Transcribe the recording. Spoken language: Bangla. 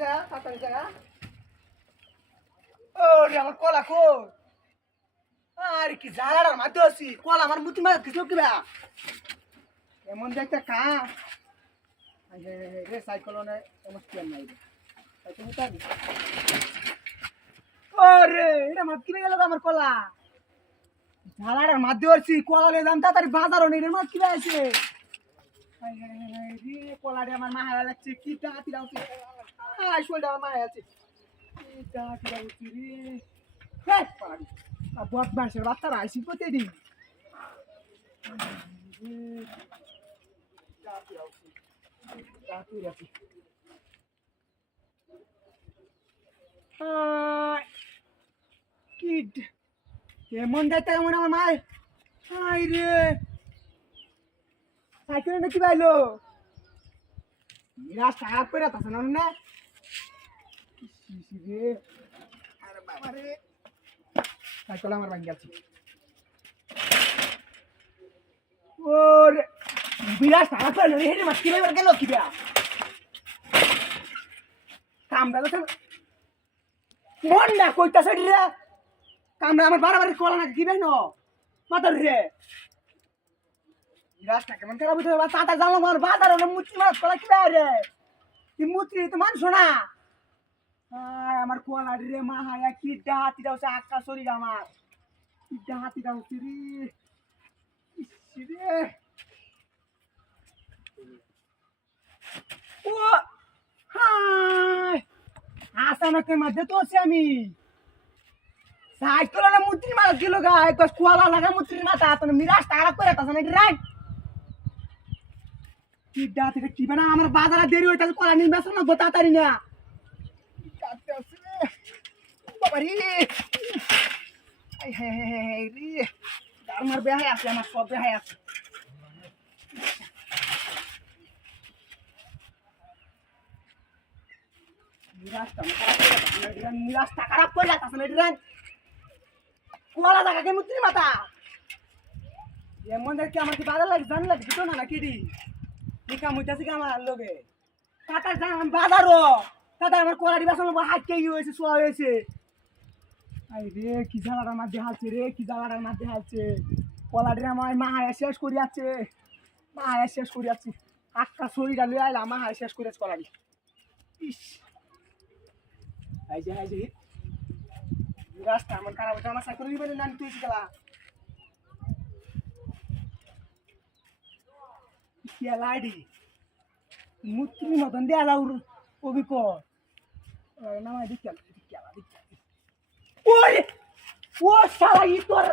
যা তাড়াতাড়ি যা। ওরে আমার কলা কই? আরে কি জ্বালাটার মাঝে আছি, কলা আমার মুতি মাছ কিছু কিবা এমন যে একটা কাম। রে সাইকেল এমন কি নাই রে সাইকেল উঠাবি। ওরে এটা মাছ কিনে গেল আমার কলা, ঝালাটার মাঝে আছি, কলা নিয়ে যান তাড়াতাড়ি বাজারও নেই রে, মাছ কিনে আছে রে। কলাটি আমার মাহারা লাগছে, কি টাকা হচ্ছে শরীরটা আমার মায়া আছে, কি টাকা হচ্ছে রে। বদমাসের বাচ্চারা আইসি প্রতিদিন এমন যাইতে এমন আমার মায় আই রে সাইকেলে নাকি বাইলো রাস্তা খারাপ করে তাছে না না রে। আরে বাবা রে সাইকেল আমার ভাঙ গেছে। ওরে বিরাট খারাপ করে হেঁটে মাছ কিনে গেল কি দেয়া কামড়া তো মন না কইতাছে রে, কামড়া আমার বাড়াবাড়ি কলা না কি ভাই ন মাতার রে। রাস্তা কেমন খারাপ হইতে হবে, তাতা জানলাম আমার বাজার হলো মুচি মাছ কলা কি ভাই রে, কি মুচি তো মানুষ না। আমার কলা রে মা হায়া কি ডাহাতিটা হচ্ছে আক্কা শরীর আমার, কি ডাহাতিটা হচ্ছে রে রে। ও হাই আসানকে মধ্যে তো আছি আমি, সাইকেল না মুত্রি মাছ দিল গা এক কোয়ালা লাগা মুত্রি মাছ আতন মিরাজ তাড়া করে তাছ না রাইট কি দাঁত এটা কি বানা আমার বাজারে দেরি হইতাছে, কলা নিয়ে বেছ না গোতা তারি না কাটতে আছে বাবা রে। আই হে হে হে রে আমার বেহায় আছে, আমার সব বেহায় আছে। মিরাজটা খারাপ করে যাচ্ছে না এটা কোয়ালা জায়গা কে মুত্রি মাথা এমন কি আমার কি বাজার লাগে জান লাগে দিত না নাকি রে নিকা মুইতাছে কি আমার লগে কাটা যান বাজারও কাটা আমার কোয়ালাটি বাসন হাত কে হয়েছে সোয়া হয়েছে। আই রে কি জ্বালাটার মধ্যে হালছে রে, কি জ্বালাটার মধ্যে হালছে কোয়ালাটি আমার মাহায়া শেষ করি আছে, মাহায়া শেষ করি আছে আটটা শরীরটা লই আইলাম মাহায়া শেষ করে কোয়ালাটি। ইস আইজে আইজে রাস্তা আমার খারাপ হচ্ছে, আমার সাইকেল নিবে না তুই গেলা লাইডি মুত্রি মতন দেয়া যাও অভিকর নামাই দিচ্ছি ওরে ও শালা ই তোর